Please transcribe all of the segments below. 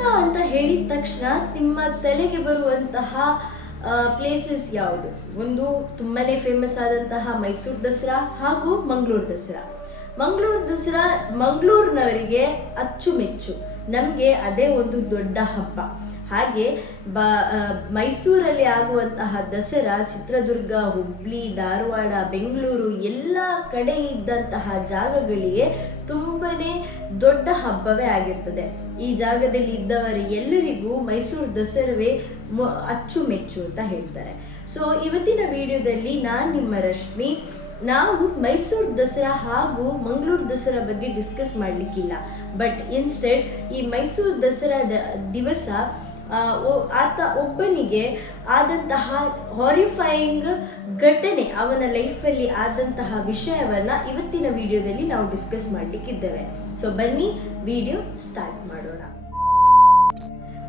ದಸರಾ ಅಂತ ಹೇಳಿದ ತಕ್ಷಣ ನಿಮ್ಮ ತಲೆಗೆ ಬರುವಂತಹ ಪ್ಲೇಸಸ್ ಯಾವುದು? ಒಂದು ತುಂಬಾನೇ ಫೇಮಸ್ ಆದಂತಹ ಮೈಸೂರು ದಸರಾ ಹಾಗೂ ಮಂಗಳೂರು ದಸರಾ. ಮಂಗಳೂರು ದಸರಾ ಮಂಗಳೂರಿನವರಿಗೆ ಅಚ್ಚುಮೆಚ್ಚು, ನಮಗೆ ಅದೇ ಒಂದು ದೊಡ್ಡ ಹಬ್ಬ. ಹಾಗೆ ಮೈಸೂರಲ್ಲಿ ಆಗುವಂತಹ ದಸರಾ ಚಿತ್ರದುರ್ಗ, ಹುಬ್ಳಿ, ಧಾರವಾಡ, ಬೆಂಗಳೂರು ಎಲ್ಲ ಕಡೆ ಇದ್ದಂತಹ ಜಾಗಗಳಿಗೆ ತುಂಬನೇ ದೊಡ್ಡ ಹಬ್ಬವೇ ಆಗಿರ್ತದೆ. ಈ ಜಾಗದಲ್ಲಿ ಇದ್ದವರು ಎಲ್ಲರಿಗೂ ಮೈಸೂರು ದಸರಾವೇ ಅಚ್ಚುಮೆಚ್ಚು ಅಂತ ಹೇಳ್ತಾರೆ. ಸೊ ಇವತ್ತಿನ ವಿಡಿಯೋದಲ್ಲಿ ನಾನು ನಿಮ್ಮ ರಶ್ಮಿ. ನಾವು ಮೈಸೂರು ದಸರಾ ಹಾಗೂ ಮಂಗಳೂರು ದಸರಾ ಬಗ್ಗೆ ಡಿಸ್ಕಸ್ ಮಾಡಲಿಕ್ಕಿಲ್ಲ, ಬಟ್ ಇನ್ಸ್ಟೆಡ್ ಈ ಮೈಸೂರು ದಸರಾ ದಿವಸ ಆತ ಒಬ್ಬನಿಗೆ ಆದಂತಹ ಹಾರಿಫೈಯಿಂಗ್ ಘಟನೆ, ಅವನ ಲೈಫಲ್ಲಿ ಆದಂತಹ ವಿಷಯವನ್ನ ಇವತ್ತಿನ ವಿಡಿಯೋದಲ್ಲಿ ನಾವು ಡಿಸ್ಕಸ್ ಮಾಡಲಿಕ್ಕಿದ್ದೇವೆ. ಸೊ ಬನ್ನಿ ವಿಡಿಯೋ ಸ್ಟಾರ್ಟ್ ಮಾಡೋಣ.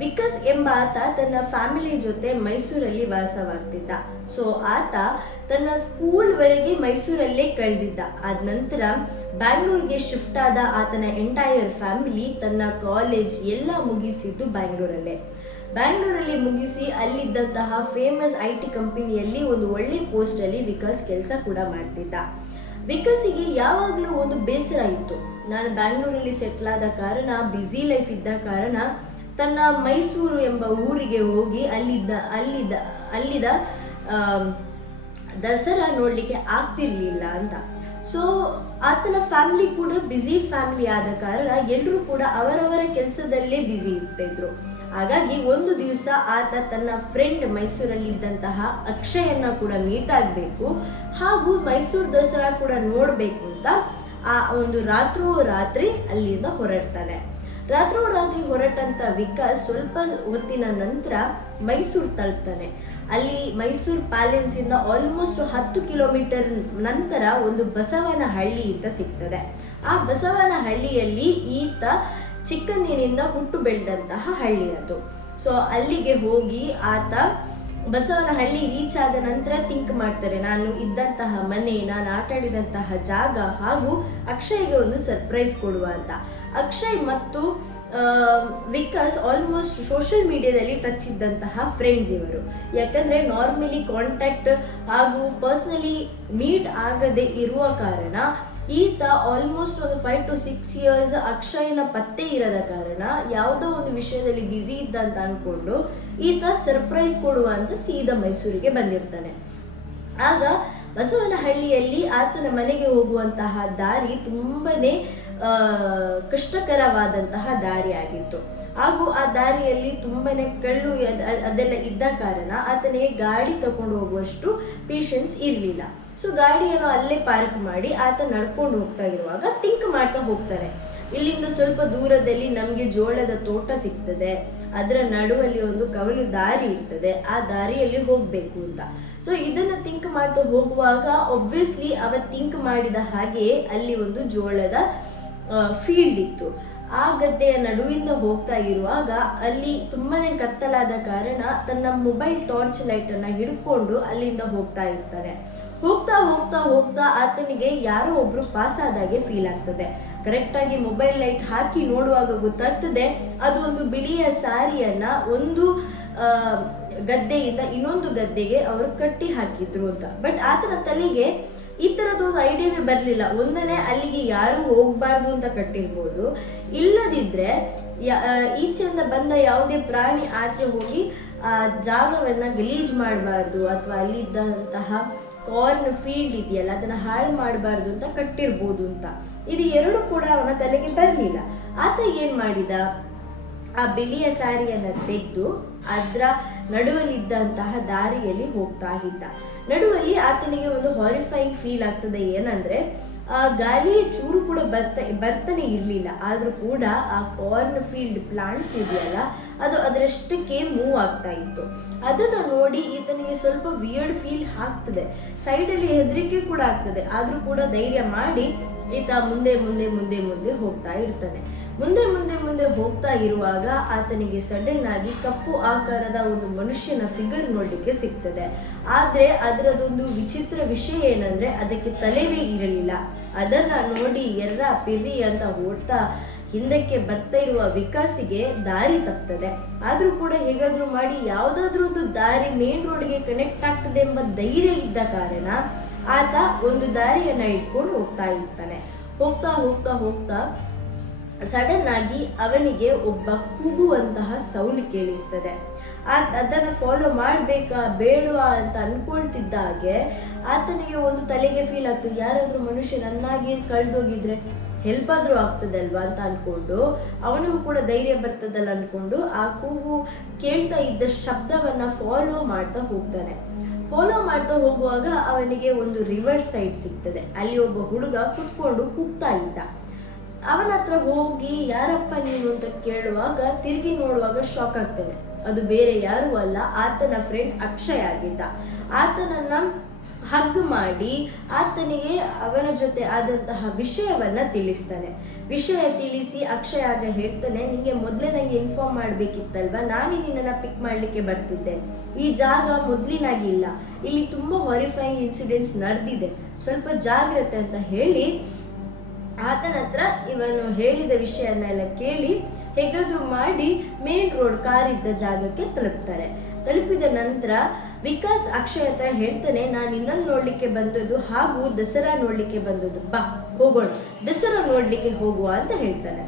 ವಿಕಾಸ್ ಎಂಬ ಆತ ತನ್ನ ಫ್ಯಾಮಿಲಿ ಜೊತೆ ಮೈಸೂರಲ್ಲಿ ವಾಸವಾಗ್ತಿದ್ದ. ಸೊ ಆತ ತನ್ನ ಸ್ಕೂಲ್ವರೆಗೆ ಮೈಸೂರಲ್ಲೇ ಕಳೆದಿದ್ದ. ಆದ ನಂತರ ಬ್ಯಾಂಗ್ಳೂರ್ಗೆ ಶಿಫ್ಟ್ ಆದ ಆತನ ಎಂಟೈರ್ ಫ್ಯಾಮಿಲಿ ತನ್ನ ಕಾಲೇಜ್ ಎಲ್ಲ ಮುಗಿಸಿದ್ದು ಬ್ಯಾಂಗ್ಳೂರಲ್ಲೇ. ಬ್ಯಾಂಗ್ಳೂರಲ್ಲಿ ಮುಗಿಸಿ ಅಲ್ಲಿದ್ದಂತಹ ಫೇಮಸ್ IT ಕಂಪನಿಯಲ್ಲಿ ಒಂದು ಒಳ್ಳೆ ಪೋಸ್ಟಲ್ಲಿ ವಿಕಾಸ್ ಕೆಲಸ ಕೂಡ ಮಾಡ್ತಿದ್ದ. ವಿಕಾಸಿಗೆ ಯಾವಾಗಲೂ ಒಂದು ಬೇಸರ ಇತ್ತು. ನಾನು ಬ್ಯಾಂಗ್ಳೂರಲ್ಲಿ ಸೆಟ್ಲ್ ಆದ ಕಾರಣ, ಬ್ಯುಸಿ ಲೈಫ್ ಇದ್ದ ಕಾರಣ ತನ್ನ ಮೈಸೂರು ಎಂಬ ಊರಿಗೆ ಹೋಗಿ ಅಲ್ಲಿದ ದಸರಾ ನೋಡಲಿಕ್ಕೆ ಆಗ್ತಿರ್ಲಿಲ್ಲ ಅಂತ. ಸೊ ಆತನ ಫ್ಯಾಮಿಲಿ ಕೂಡ ಬ್ಯುಸಿ ಫ್ಯಾಮಿಲಿ ಆದ ಕಾರಣ ಎಲ್ಲರೂ ಕೂಡ ಅವರವರ ಕೆಲಸದಲ್ಲೇ ಬ್ಯುಸಿ ಇರ್ತಿದ್ರು. ಹಾಗಾಗಿ ಒಂದು ದಿವಸ ಆತ ತನ್ನ ಫ್ರೆಂಡ್ ಮೈಸೂರಲ್ಲಿದ್ದಂತಹ ಅಕ್ಷಯನ್ನ ಕೂಡ ಮೀಟ್ ಆಗಬೇಕು ಹಾಗೂ ಮೈಸೂರು ದಸರಾ ಕೂಡ ನೋಡಬೇಕು ಅಂತ ಆ ಒಂದು ರಾತ್ರಿ ಅಲ್ಲಿಂದ ಹೊರಡ್ತಾನೆ. ರಾತ್ರಿ ಹೊರಟಂತ ವಿಕಾಸ್ ಸ್ವಲ್ಪ ಹೊತ್ತಿನ ನಂತರ ಮೈಸೂರು ತಲುಪ್ತಾನೆ. ಅಲ್ಲಿ ಮೈಸೂರು ಪ್ಯಾಲೇಸ್ ಇಂದ ಆಲ್ಮೋಸ್ಟ್ 10 ಕಿಲೋಮೀಟರ್ ನಂತರ ಒಂದು ಬಸವನಹಳ್ಳಿ ಅಂತ ಸಿಗ್ತದೆ. ಆ ಬಸವನಹಳ್ಳಿಯಲ್ಲಿ ಈತ ಚಿಕ್ಕಂದಿನಿಂದ ಹುಟ್ಟು ಬೆಳೆದಂತಹ ಹಳ್ಳಿ ಅದು. ಸೊ ಅಲ್ಲಿಗೆ ಹೋಗಿ ಆತ ಬಸವನಹಳ್ಳಿ ರೀಚ್ ಆದ ನಂತರ ಥಿಂಕ್ ಮಾಡ್ತಾರೆ, ನಾನು ಇದ್ದಂತಹ ಮನೆ, ನಾನು ಆಟಾಡಿದಂತಹ ಜಾಗ ಹಾಗೂ ಅಕ್ಷಯ್ಗೆ ಒಂದು ಸರ್ಪ್ರೈಸ್ ಕೊಡುವ ಅಂತ. ಅಕ್ಷಯ್ ಮತ್ತು ವಿಕಾಸ್ ಆಲ್ಮೋಸ್ಟ್ ಸೋಷಿಯಲ್ ಮೀಡಿಯಾದಲ್ಲಿ ಟಚ್ ಇದ್ದಂತಹ ಫ್ರೆಂಡ್ಸ್ ಇವರು. ಯಾಕಂದರೆ ನಾರ್ಮಲಿ ಕಾಂಟ್ಯಾಕ್ಟ್ ಹಾಗೂ ಪರ್ಸ್ನಲಿ ಮೀಟ್ ಆಗದೆ ಇರುವ ಕಾರಣ ಈತ ಆಲ್ಮೋಸ್ಟ್ ಒಂದು 5 to 6 years ಅಕ್ಷಯನ ಪತ್ತೆ ಇರದ ಕಾರಣ ಯಾವುದೋ ಒಂದು ವಿಷಯದಲ್ಲಿ ಬ್ಯುಸಿ ಇದ್ದ ಅಂತ ಅಂದ್ಕೊಂಡು ಈತ ಸರ್ಪ್ರೈಸ್ ಕೊಡುವ ಅಂತ ಸೀದಾ ಮೈಸೂರಿಗೆ ಬಂದಿರ್ತಾನೆ. ಆಗ ಬಸವನಹಳ್ಳಿಯಲ್ಲಿ ಆತನ ಮನೆಗೆ ಹೋಗುವಂತಹ ದಾರಿ ತುಂಬನೇ ಕಷ್ಟಕರವಾದಂತಹ ದಾರಿ ಆಗಿತ್ತು. ಹಾಗೂ ಆ ದಾರಿಯಲ್ಲಿ ತುಂಬನೇ ಕಳ್ಳು ಅದೆಲ್ಲ ಇದ್ದ ಕಾರಣ ಆತನಿಗೆ ಗಾಡಿ ತಗೊಂಡು ಹೋಗುವಷ್ಟು ಪೇಷನ್ಸ್ ಇರಲಿಲ್ಲ. ಸೊ ಗಾಡಿಯನ್ನು ಅಲ್ಲೇ ಪಾರ್ಕ್ ಮಾಡಿ ಆತ ನಡ್ಕೊಂಡು ಹೋಗ್ತಾ ಇರುವಾಗ ಥಿಂಕ್ ಮಾಡ್ತಾ ಹೋಗ್ತಾರೆ, ಇಲ್ಲಿಂದ ಸ್ವಲ್ಪ ದೂರದಲ್ಲಿ ನಮಗೆ ಜೋಳದ ತೋಟ ಸಿಗ್ತದೆ, ಅದರ ನಡುವಲ್ಲಿ ಒಂದು ಕವಲು ದಾರಿ ಇರ್ತದೆ, ಆ ದಾರಿಯಲ್ಲಿ ಹೋಗ್ಬೇಕು ಅಂತ. ಸೊ ಇದನ್ನ ಥಿಂಕ್ ಮಾಡ್ತಾ ಹೋಗುವಾಗ ಒಬ್ವಿಯಸ್ಲಿ ಅವ ಥಿಂಕ್ ಮಾಡಿದ ಹಾಗೆಯೇ ಅಲ್ಲಿ ಒಂದು ಜೋಳದ ಫೀಲ್ಡ್ ಇತ್ತು. ಆ ಗದ್ದೆಯ ನಡುವಿಂದ ಹೋಗ್ತಾ ಇರುವಾಗ ಅಲ್ಲಿ ತುಂಬಾನೇ ಕತ್ತಲಾದ ಕಾರಣ ತನ್ನ ಮೊಬೈಲ್ ಟಾರ್ಚ್ ಲೈಟ್ ಅನ್ನ ಹಿಡ್ಕೊಂಡು ಅಲ್ಲಿಂದ ಹೋಗ್ತಾ ಇರ್ತಾನೆ. ಹೋಗ್ತಾ ಆತನಿಗೆ ಯಾರೋ ಒಬ್ರು ಪಾಸ್ ಆದಾಗೆ ಫೀಲ್ ಆಗ್ತದೆ. ಕರೆಕ್ಟಾಗಿ ಮೊಬೈಲ್ ಲೈಟ್ ಹಾಕಿ ನೋಡುವಾಗ ಗೊತ್ತಾಗ್ತದೆ ಅದು ಒಂದು ಬಿಳಿಯ ಸಾರಿಯನ್ನ ಒಂದು ಗದ್ದೆಯಿಂದ ಇನ್ನೊಂದು ಗದ್ದೆಗೆ ಅವರು ಕಟ್ಟಿ ಹಾಕಿದ್ರು ಅಂತ. ಬಟ್ ಆತನ ತಲೆಗೆ ಈ ಥರದೊಂದು ಐಡಿಯಾವೇ ಬರಲಿಲ್ಲ. ಒಂದನೇ ಅಲ್ಲಿಗೆ ಯಾರು ಹೋಗ್ಬಾರ್ದು ಅಂತ ಕಟ್ಟಿರ್ಬೋದು, ಇಲ್ಲದಿದ್ರೆ ಈಚೆಯಿಂದ ಬಂದ ಯಾವುದೇ ಪ್ರಾಣಿ ಆಚೆ ಹೋಗಿ ಆ ಜಾಗವನ್ನ ಗಲೀಜ್ ಮಾಡಬಾರ್ದು ಅಥವಾ ಅಲ್ಲಿದ್ದಂತಹ ಕಾರ್ನ್ ಫೀಲ್ಡ್ ಇದೆಯಲ್ಲ ಅದನ್ನ ಹಾಳು ಮಾಡಬಾರ್ದು ಅಂತ ಕಟ್ಟಿರ್ಬೋದು ಅಂತ. ಇದು ಎರಡು ಕೂಡ ಅವನ ತಲೆಗೆ ಬರಲಿಲ್ಲ. ಆತ ಏನ್ ಮಾಡಿದ, ಆ ಬಿಳಿಯ ಸಾರಿಯನ್ನ ತೆಗೆದು ಅದರ ನಡುವಲ್ಲಿದ್ದಂತಹ ದಾರಿಯಲ್ಲಿ ಹೋಗ್ತಾ ಇದ್ದ. ನಡುವಲ್ಲಿ ಆತನಿಗೆ ಒಂದು ಹಾರಿಫೈಯಿಂಗ್ ಫೀಲ್ ಆಗ್ತದೆ. ಏನಂದ್ರೆ ಆ ಗಾಳಿಯ ಚೂರು ಕೂಡ ಬರ್ತಾನೆ ಇರಲಿಲ್ಲ. ಆದ್ರೂ ಕೂಡ ಆ ಕಾರ್ನ್ ಫೀಲ್ಡ್ ಪ್ಲಾಂಟ್ಸ್ ಇದೆಯಲ್ಲ ಅದು ಅದರಷ್ಟಕ್ಕೆ ಮೂವ್ ಆಗ್ತಾ ಇತ್ತು. ಅದನ್ನು ನೋಡಿ ಈತನಿಗೆ ಸ್ವಲ್ಪ ವಿಯರ್ಡ್ ಫೀಲ್ ಆಗ್ತದೆ, ಸೈಡಲ್ಲಿ ಹೆದರಿಕೆ ಕೂಡ ಆಗ್ತದೆ. ಆದ್ರೂ ಕೂಡ ಧೈರ್ಯ ಮಾಡಿ ಈತ ಮುಂದೆ ಹೋಗ್ತಾ ಇರ್ತಾನೆ. ಮುಂದೆ ಹೋಗ್ತಾ ಇರುವಾಗ ಆತನಿಗೆ ಸಡನ್ ಆಗಿ ಕಪ್ಪು ಆಕಾರದ ಒಂದು ಮನುಷ್ಯನ ಫಿಗರ್ ನೋಡ್ಲಿಕ್ಕೆ ಸಿಗ್ತದೆ. ಆದ್ರೆ ಅದರದೊಂದು ವಿಚಿತ್ರ ವಿಷಯ ಏನಂದ್ರೆ ಅದಕ್ಕೆ ತಲೆವೇ ಇರಲಿಲ್ಲ. ಅದನ್ನ ನೋಡಿ ಎರ್ರ ಪಿರ್ರಿ ಅಂತ ಓಡ್ತಾ ಹಿಂದಕ್ಕೆ ಬರ್ತಾ ಇರುವ ವಿಕಾಸಿಗೆ ದಾರಿ ತಪ್ತದೆ. ಆದ್ರೂ ಕೂಡ ಹೇಗಾದ್ರೂ ಮಾಡಿ ಯಾವುದಾದ್ರೂ ಒಂದು ದಾರಿ ಮೇನ್ ರೋಡ್ಗೆ ಕನೆಕ್ಟ್ ಆಗ್ತದೆ ಎಂಬ ಧೈರ್ಯ ಇದ್ದ ಕಾರಣ ಆತ ಒಂದು ದಾರಿಯನ್ನ ಇಟ್ಕೊಂಡು ಹೋಗ್ತಾ ಇರ್ತಾನೆ. ಹೋಗ್ತಾ ಹೋಗ್ತಾ ಹೋಗ್ತಾ ಸಡನ್ ಆಗಿ ಅವನಿಗೆ ಒಬ್ಬ ಕೂಗುವಂತಹ ಸೌಂಡ್ ಕೇಳಿಸ್ತದೆ. ಅದನ್ನ ಫಾಲೋ ಮಾಡ್ಬೇಕಾ ಬೇಡವಾ ಅಂತ ಅನ್ಕೊಳ್ತಿದ್ದಾಗೆ ಆತನಿಗೆ ಒಂದು ತಲೆಗೆ ಫೀಲ್ ಆಗ್ತದೆ, ಯಾರಾದ್ರೂ ಮನುಷ್ಯ ನನ್ನಾಗಿ ಕಳ್ದೋಗಿದ್ರೆ ಹೆಲ್ಪ್ ಆದ್ರೂ ಆಗ್ತದಲ್ವಾ ಅಂತ ಅನ್ಕೊಂಡು ಅವನಿಗೂ ಕೂಡ ಧೈರ್ಯ ಬರ್ತದಲ್ಲ ಅನ್ಕೊಂಡು ಆ ಕೂಗು ಕೇಳ್ತಾ ಇದ್ದ ಶಬ್ದವನ್ನ ಫಾಲೋ ಮಾಡ್ತಾ ಹೋಗ್ತಾನೆ. ಫಾಲೋ ಮಾಡ್ತಾ ಹೋಗುವಾಗ ಅವನಿಗೆ ಒಂದು ರಿವರ್ ಸೈಡ್ ಸಿಗ್ತದೆ. ಅಲ್ಲಿ ಒಬ್ಬ ಹುಡುಗ ಕುತ್ಕೊಂಡು ಕೂಗ್ತಾ ಇದ್ದ. ಅವನ ಹತ್ರ ಹೋಗಿ ಯಾರಪ್ಪ ನೀನು ಅಂತ ಕೇಳುವಾಗ ತಿರುಗಿ ನೋಡುವಾಗ ಶಾಕ್ ಆಗ್ತಾನೆ. ಅದು ಬೇರೆ ಯಾರು ಅಲ್ಲ, ಆತನ ಫ್ರೆಂಡ್ ಅಕ್ಷಯ್ ಆಗಿದ್ದ. ಆತನನ್ನ ಹಗ್ ಮಾಡಿ ಆತನಿಗೆ ಅವನ ಜೊತೆ ಆದಂತಹ ವಿಷಯವನ್ನ ತಿಳಿಸ್ತಾನೆ. ವಿಷಯ ತಿಳಿಸಿ ಅಕ್ಷಯ್ ಆಗ ಹೇಳ್ತಾನೆ, ನಿಂಗೆ ಮೊದಲೇ ನಂಗೆ ಇನ್ಫಾರ್ಮ್ ಮಾಡ್ಬೇಕಿತ್ತಲ್ವಾ, ನಾನೇ ನಿನ್ನನ್ನ ಪಿಕ್ ಮಾಡ್ಲಿಕ್ಕೆ ಬರ್ತಿದ್ದೆ. ಈ ಜಾಗ ಮೊದ್ಲಿನಾಗಿಲ್ಲ, ಇಲ್ಲಿ ತುಂಬಾ ಹಾರಿಫೈಯಿಂಗ್ ಇನ್ಸಿಡೆಂಟ್ಸ್ ನಡೆದಿದೆ, ಸ್ವಲ್ಪ ಜಾಗ್ರತೆ ಅಂತ ಹೇಳಿ ಆತನ ಹತ್ರ ಇವನು ಹೇಳಿದ ವಿಷಯನ್ನೆಲ್ಲ ಕೇಳಿ ಹೇಗಾದ್ರೂ ಮಾಡಿ ಮೇನ್ ರೋಡ್ ಕಾರ್ ಇದ್ದ ಜಾಗಕ್ಕೆ ತಲುಪ್ತಾರೆ. ತಲುಪಿದ ನಂತರ ವಿಕಾಸ್ ಅಕ್ಷಯ್ ಹತ್ರ ಹೇಳ್ತಾನೆ, ನಾನು ಇನ್ನೊಂದು ನೋಡ್ಲಿಕ್ಕೆ ಬಂದದ್ದು ಹಾಗೂ ದಸರಾ ನೋಡ್ಲಿಕ್ಕೆ ಬಂದದ್ದು, ಬಾ ಹೋಗೋಣ, ದಸರಾ ನೋಡ್ಲಿಕ್ಕೆ ಹೋಗುವ ಅಂತ ಹೇಳ್ತಾನೆ.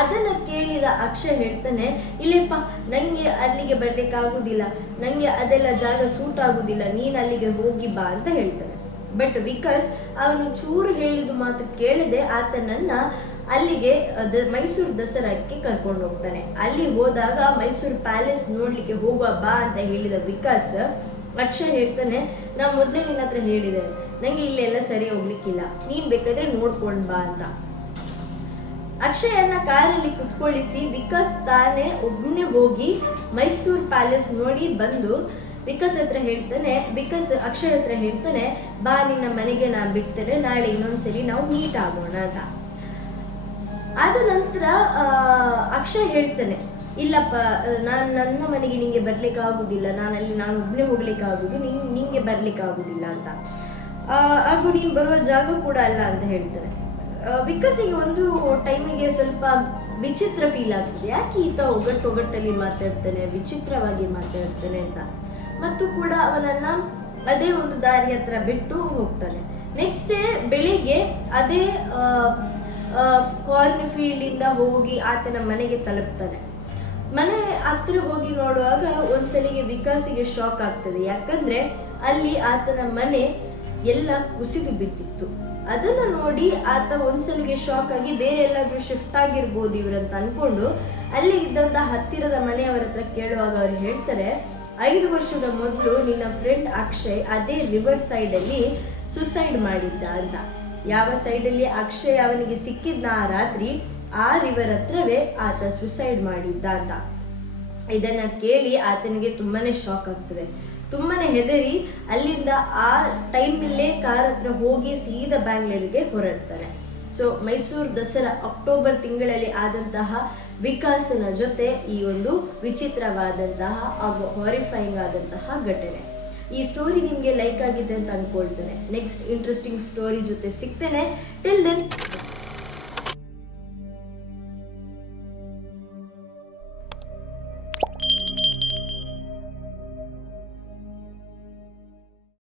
ಅದನ್ನ ಕೇಳಿದ ಅಕ್ಷಯ್ ಹೇಳ್ತಾನೆ, ಇಲ್ಲೇಪ್ಪ ನಂಗೆ ಅಲ್ಲಿಗೆ ಬರ್ಲಿಕ್ಕೆ ಆಗುದಿಲ್ಲ, ನಂಗೆ ಅದೆಲ್ಲ ಜಾಗ ಸೂಟ್ ಆಗುದಿಲ್ಲ, ನೀನ್ ಅಲ್ಲಿಗೆ ಹೋಗಿ ಬಾ ಅಂತ ಹೇಳ್ತಾನೆ. ಬಟ್ ವಿಕಾಸ್ ಅವನು ಚೂರು ಹೇಳಿದ ಮಾತು ಕೇಳದೆ ಆತನನ್ನ ಅಲ್ಲಿಗೆ ಮೈಸೂರು ದಸರಾಕ್ಕೆ ಕರ್ಕೊಂಡು ಹೋಗ್ತಾನೆ. ಅಲ್ಲಿ ಹೋದಾಗ ಮೈಸೂರು ಪ್ಯಾಲೇಸ್ ನೋಡ್ಲಿಕ್ಕೆ ಹೋಗುವ ಬಾ ಅಂತ ಹೇಳಿದ ವಿಕಾಸ್ ಅಕ್ಷಯ್ ಹೇಳ್ತಾನೆ, ನಾ ಮೊದ್ಲೇ ನಿನ್ನ ಹತ್ರ ಹೇಳಿದ್ದೇನೆ, ನಂಗೆ ಇಲ್ಲೆಲ್ಲ ಸರಿ ಹೋಗ್ಲಿಕ್ಕಿಲ್ಲ, ನೀನ್ ಬೇಕಾದ್ರೆ ನೋಡ್ಕೊಂಡ್ ಬಾ ಅಂತ. ಅಕ್ಷಯನ್ನ ಕಾರಲ್ಲಿ ಕುತ್ಕೊಳ್ಳಿಸಿ ವಿಕಾಸ್ ತಾನೇ ಒಬ್ಬನೇ ಹೋಗಿ ಮೈಸೂರು ಪ್ಯಾಲೇಸ್ ನೋಡಿ ಬಂದು ವಿಕಾಸ್ ಹತ್ರ ಹೇಳ್ತಾನೆ, ಅಕ್ಷಯ್ ಹತ್ರ ಹೇಳ್ತಾನೆ, ಬಾ ನಿನ್ನ ಮನೆಗೆ ನಾ ಬಿಡ್ತೇನೆ, ನಾಳೆ ಇನ್ನೊಂದ್ಸರಿ ನಾವು ಮೀಟ್ ಆಗೋಣ ಅಂತ. ಆದ ನಂತರ ಅಕ್ಷಯ್ ಹೇಳ್ತಾನೆ, ಇಲ್ಲಪ್ಪ ನನ್ನ ಮನೆಗೆ ನಿಂಗೆ ಬರ್ಲಿಕ್ಕೆ ಆಗುದಿಲ್ಲ, ನಾನು ಒಬ್ಬನೇ ಹೋಗ್ಲಿಕ್ಕೆ ಆಗುದು, ನಿಂಗೆ ಬರ್ಲಿಕ್ಕೆ ಆಗುದಿಲ್ಲ ಅಂತ. ಹಾಗೂ ನೀನ್ ಬರುವ ಜಾಗ ಕೂಡ ಅಲ್ಲ ಅಂತ ಹೇಳ್ತಾನೆ. ವಿಕಾಸಿಗೆ ಒಂದು ಟೈಮಿಗೆ ಸ್ವಲ್ಪ ವಿಚಿತ್ರ ಫೀಲ್ ಆಗ್ತದೆ, ಯಾಕೆ ಈತ ಒಗಟ್ಟಲ್ಲಿ ಮಾತಾಡ್ತಾನೆ, ವಿಚಿತ್ರವಾಗಿ ಮಾತಾಡ್ತಾನೆ ಅಂತ. ಮತ್ತು ಕೂಡ ಅವನನ್ನ ಅದೇ ಒಂದು ದಾರಿ ಹತ್ರ ಬಿಟ್ಟು ಹೋಗ್ತಾನೆ. ನೆಕ್ಸ್ಟ್ ಡೇ ಬೆಳಿಗ್ಗೆ ಅದೇ ಕಾರ್ನ್ ಫೀಲ್ಡ್ ಇಂದ ಹೋಗಿ ಆತನ ಮನೆಗೆ ತಲುಪ್ತಾನೆ. ಮನೆ ಹತ್ರ ಹೋಗಿ ನೋಡುವಾಗ ಒಂದ್ಸಲಿಗೆ ವಿಕಾಸಿಗೆ ಶಾಕ್ ಆಗ್ತದೆ, ಯಾಕಂದ್ರೆ ಅಲ್ಲಿ ಆತನ ಮನೆ ಎಲ್ಲ ಕುಸಿದು ಬಿದ್ದಿತ್ತು. ಅದನ್ನ ನೋಡಿ ಆತ ಒಂದ್ಸಲಿಗೆ ಶಾಕ್ ಆಗಿ ಬೇರೆ ಎಲ್ಲಾದ್ರೂ ಶಿಫ್ಟ್ ಆಗಿರ್ಬೋದು ಇವ್ರಂತ ಅನ್ಕೊಂಡು ಅಲ್ಲಿ ಇದ್ದಂತ ಹತ್ತಿರದ ಮನೆಯವರ ಹತ್ರ ಕೇಳುವಾಗ ಅವ್ರು ಹೇಳ್ತಾರೆ, 5 ವರ್ಷದ ಮೊದಲು ನಿನ್ನ ಫ್ರೆಂಡ್ ಅಕ್ಷಯ್ ಅದೇ ರಿವರ್ ಸೈಡ್ ಅಲ್ಲಿ ಸುಸೈಡ್ ಮಾಡಿದ್ದ ಅಂತ. ಯಾವ ಸೈಡಲ್ಲಿ ಅಕ್ಷಯ್ ಅವನಿಗೆ ಸಿಕ್ಕಿದ್ನ ಆ ರಾತ್ರಿ, ಆ ರಿವರ್ ಹತ್ರವೇ ಆತ ಸುಸೈಡ್ ಮಾಡಿದ್ದ ಅಂತ. ಇದನ್ನ ಕೇಳಿ ಆತನಿಗೆ ತುಂಬಾನೇ ಶಾಕ್ ಆಗ್ತದೆ, ತುಂಬಾನೇ ಹೆದರಿ ಅಲ್ಲಿಂದ ಆ ಟೈಮಲ್ಲೇ ಕಾರ್ ಹತ್ರ ಹೋಗಿ ಸೀದಾ ಬ್ಯಾಂಗ್ಳೂರಿಗೆ ಹೊರಡ್ತಾನೆ. ಸೊ ಮೈಸೂರು ದಸರಾ ಅಕ್ಟೋಬರ್ ತಿಂಗಳಲ್ಲಿ ಆದಂತಹ ವಿಕಾಸನ ಜೊತೆ ಈ ಒಂದು ವಿಚಿತ್ರವಾದಂತಹ ಹಾಗೂ ಹಾರಿಫೈಯಿಂಗ್ ಆದಂತಹ ಘಟನೆ. ಈ ಸ್ಟೋರಿ ನಿಮ್ಗೆ ಲೈಕ್ ಆಗಿದೆ ಅಂತ ಅನ್ಕೊಳ್ತೇನೆ. ನೆಕ್ಸ್ಟ್ ಇಂಟ್ರೆಸ್ಟಿಂಗ್ ಸ್ಟೋರಿ ಜೊತೆ ಸಿಗ್ತೇನೆ. Till then